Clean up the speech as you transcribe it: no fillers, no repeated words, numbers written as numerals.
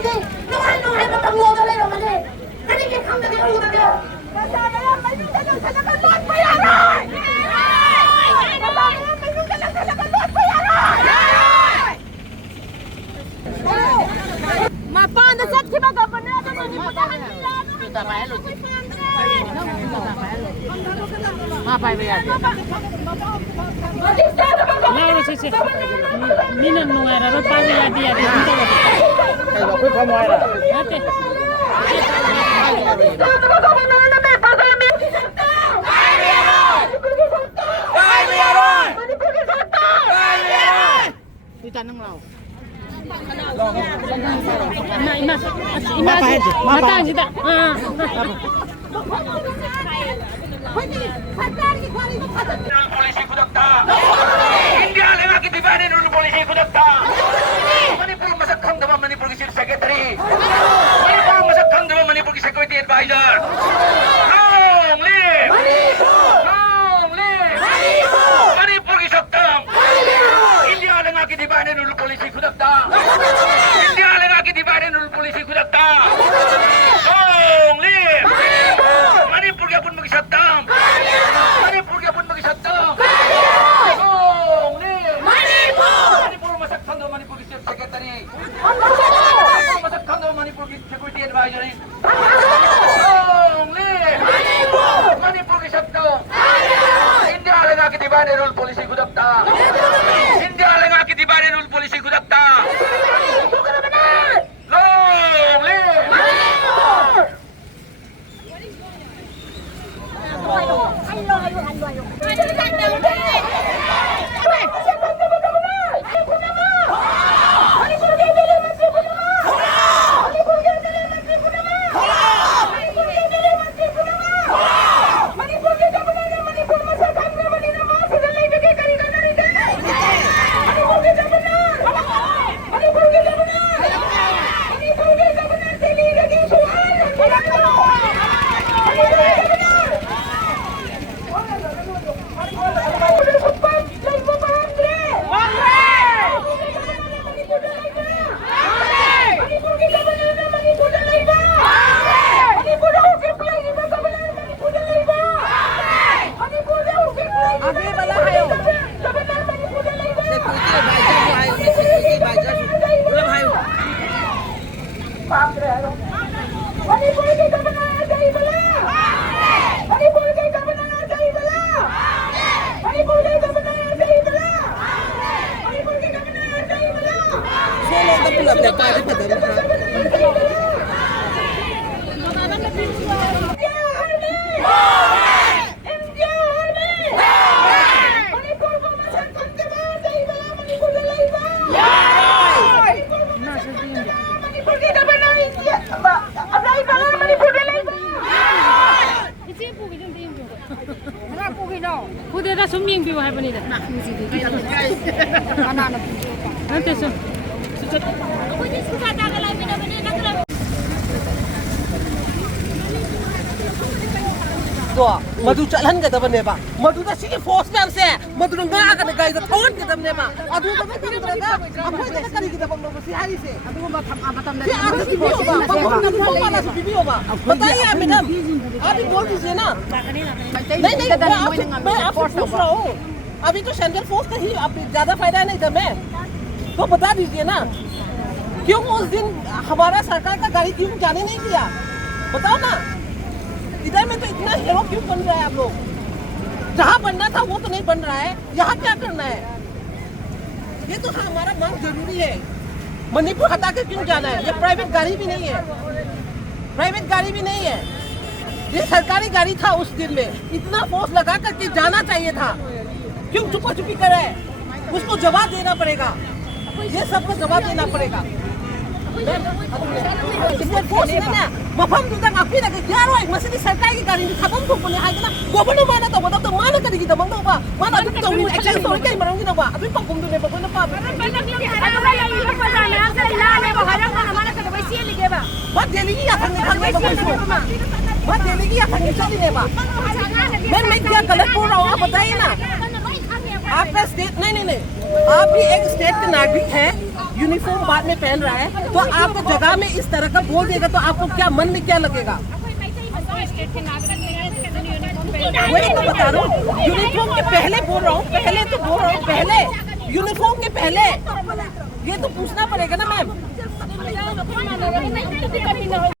ꯅꯨꯡꯉꯥꯏꯗꯤ ꯅꯨꯡꯉꯥꯏꯕ ꯇꯝꯃꯣꯒ ꯂꯩꯔꯝꯃꯅꯤ ꯀꯔꯤꯒꯤ ꯈꯪꯗꯒꯦ ꯎꯗꯒꯦ ꯃꯁꯥꯅ ꯃꯅꯨꯡꯗ ꯂꯣꯠꯁꯜꯂꯒ ꯂꯣꯠꯄ ꯌꯥꯔꯣꯏ ꯃꯅꯨꯡꯗ ꯂꯣꯠꯁꯜꯂꯒ ꯂꯣꯠꯄ ꯌꯥꯔꯣꯏ ꯃꯄꯥꯟꯗ ꯆꯠꯈꯤꯕ ꯒꯕꯔꯅꯔ ꯃꯅꯤꯄꯨꯔꯗ Mina nungara pavi adi adi hinta bata. Ayo koi kamu aira. Nate. Kita nang lau. Imas. Mata kita. Polisi kudakta. India lewat kita bani dulu polisi kudakta. Manipur masak khang dama Manipur ki chief secretary. Manipur masak khang dama Manipur ki security advisor. Long live. Long live. Manipur ki saktam. India lewat kita bani dulu polisi kudakta. India lewat kita bani dulu polisi kudakta. Long live. Manipur ki pun magi saktam. Manipur ki pun magi saktam. Long live. Manipur masak khang dama Manipur ki chief secretary. Manipur masak khang dama Manipur ki security advisor. Long live. Manipur ki saktam. India lewat kita bani dulu polisi kudakta. India lewat kita bani dulu polisi kudakta. Long live. Kuda suming biwa hai bani da. Nante so. मधु चलन गदबने बा मधु दा सिगे force में से मधु nga का guys थोन गदबने बा अदु तो करी बगा अखोय दा करी गदबन लो सी हाई से अदु मा मतम ले आगे की हो बा बम वाला से बीबी हो बा बताइए आप मैडम आप ही बोल दीजिए ना नहीं मैं आपसे पूछ रहा हूं अभी तो सेंट्रल फोर्स का ही आप ज्यादा फायदा नहीं था मैं तो बता दीजिए ना क्यों उस दिन हमारा सरकार का गाड़ी क्यों जाने नहीं दिया बताओ ना इधर में तो इतना हीरो क्यों बन रहा है आप लोग जहाँ बनना था वो तो नहीं बन रहा है यहाँ क्या करना है ये तो हमारा मांग जरूरी है मणिपुर हटा के क्यों जाना है ये प्राइवेट गाड़ी भी नहीं है प्राइवेट गाड़ी भी नहीं है ये सरकारी गाड़ी था उस दिन में इतना फोर्स लगा करके जाना चाहिए था क्यों चुपा चुपी कर रहे हैं उसको जवाब देना पड़ेगा ये सबको जवाब देना पड़ेगा मफमदुदा ngakpinaga yaroi masidi sarkari gari ni khabam thokpone haigana governor mana to bodo to mana kadi gita mangdo ba mana adu to ni action story kai marang gina ba adu pakum du ne ba kona pa ba deligi ya thang thang ba ba deligi ya thang chali ne ba मैं क्या गलत बोल रहा हूँ आप बताइए ना आपका स्टेट नहीं आप भी एक स्टेट के नागरिक हैं यूनिफॉर्म बाद में पहन रहा है, तो आपको जगह में इस तरह का बोल देगा तो आपको क्या मन में क्या लगेगा? वही तो बता रहा हूँ, यूनिफॉर्म के पहले बोल रहा हूँ, पहले यूनिफॉर्म के पहले ये तो पूछना पड़ेगा ना मैम।